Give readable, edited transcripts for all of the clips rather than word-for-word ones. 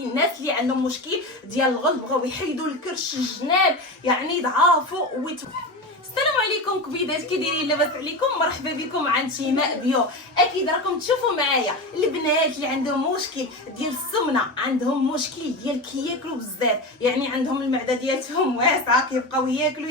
صحابي الناس اللي عندهم مشكل ديال الغلظ بغاو يحيدوا الكرش الجناب، يعني ضعافوا السلام عليكم كبيدات، كي دايرين؟ لاباس عليكم؟ مرحبا بكم عند شيماء بيو. اكيد راكم تشوفوا معايا البنات اللي عندهم مشكل ديال السمنه، عندهم مشكل ديال كياكلوا بزاف، يعني عندهم المعده ديالتهم واسعه، كيبقاو ياكلوا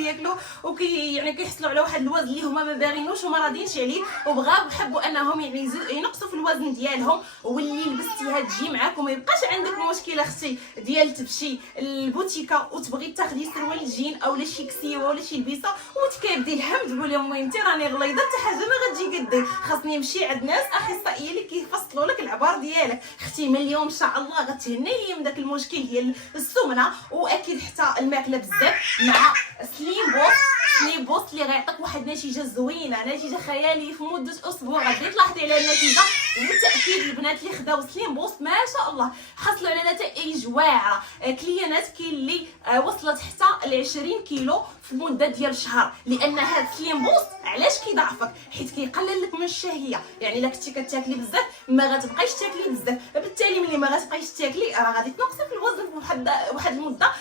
يعني كيحصلوا على واحد الوزن اللي هما ما باغينوش وما راضيينش عليه، وبغاو حبوا انهم يعني ينقصوا في الوزن ديالهم. واللي لبستيها تجي معاك وما يبقاش عندك مشكل اختي ديال تمشي البوتيكه وتبغي تاخدي سروال الجين او شي كسيوه ولا شي لبسه وتكابدي الهم، تقولي امي انت راني غليظه حتى حاجه ما غتجي قدي، خاصني نمشي عند ناس اخصائيه اللي كيفصلوا لك العبار ديالك. اختي من اليوم ان شاء الله غتهني لي من داك المشكل ديال السمنه، واكيد حتى الماكله بزاف مع سليم بوست اللي غيعطيك واحد النتيجه زوينه، نتيجه خياليه في مده اسبوع غادي تلاحظي على النتيجه. وبالتاكيد البنات اللي خداو سليم بوست ما شاء الله حصلوا على نتائج واعره. كليانات كاين اللي وصلت حتى ل 20 كيلو في مده ديال شهر، لان هاد سليم بوست علاش كيضعفك؟ حيت كيقلل لك من الشهيه، يعني الا كنتي كتاكلي بزاف ما غتبقايش تاكلي بزاف، بالتالي ملي ما غتبقايش تاكلي راه غادي تنقصي في الوزن في واحد المده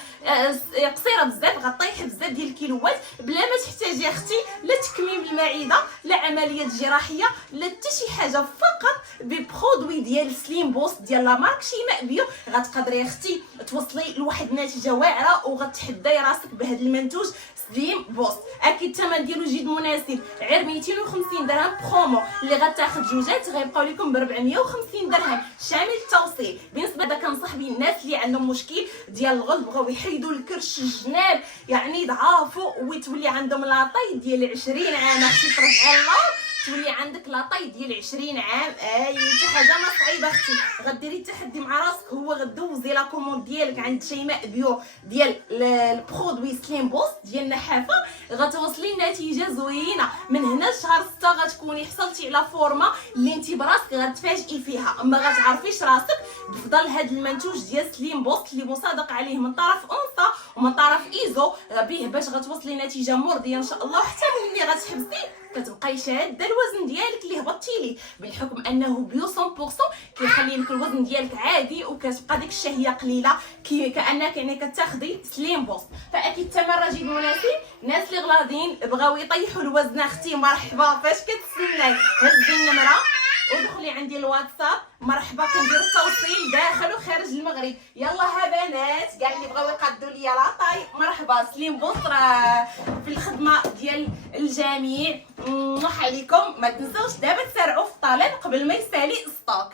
قصيره بزاف، غطيحي بزاف ديال الكيلوات بلا ما تحتاجي اختي لا تكميم المعده لا عمليات جراحيه لا حتى شي حاجه، فقط ببرودوي ديال سليم بوست ديال لا مارك شيماء بيو غتقدري اختي توصلي لواحد النتيجه واعره، وغتحداي راسك بهذا المنتوج سليم بوست. اكيد الثمن ديالو جد مناسب، غير 250 درهم برومو، اللي غتاخذ جوجات غيبقاو لكم ب 450 درهم شامل التوصيل. بالنسبه لذا كنصح به الناس اللي عندهم مشكل ديال الغلظ بغاو يحيدوا الكرش الجناب، يعني ضعافوا وتولي عندهم لاطاي ديال 20 عام، اختي ترجع الله تولي عندك لاطاي ديال 20 عام. حتى حاجه ما صعيبه اختي، غديري التحدي مع راسك، هو غدوزي لا كوموند ديالك عند شيماء بيو ديال البرودوي سليم بوست ديال النحافه، غتوصلي لنتيجه زوينه. من هنا لشهر 6 غتكوني حصلتي على فورمه اللي انت براسك غتفاجئي فيها، ما غتعرفيش راسك بفضل هذا المنتوج ديال سليم بوست اللي مصادق عليه من طرف انثى ومن طرف ايزو به باش غتوصلي نتيجه مرضيه ان شاء الله. حتى ملي غتحبسي كتبقاي شاده الوزن ديالك اللي هبطتي ليه، بالحكم انه بيو 100% كيخلي لك الوزن ديالك عادي وكتبقى ديك الشهيه قليله كانك يعني كتاخدي سليم بوست. فاكيد الثمن راه جد مناسب. الناس اللي غلاضين بغاو يطيحوا الوزن اختي مرحبا، فاش كتسناي هزي النمره ودخلي عندي الواتساب، مرحبا كندير التوصيل داخل وخارج المغرب. يلا بنات كاع اللي بغاو يقادوا ليا لاطاي مرحبا، سليم بوست راه في الخدمه ديال الجميع. عليكم ما تنسوش دابا تسارعوا في الطلب قبل ما يسالي ستوك.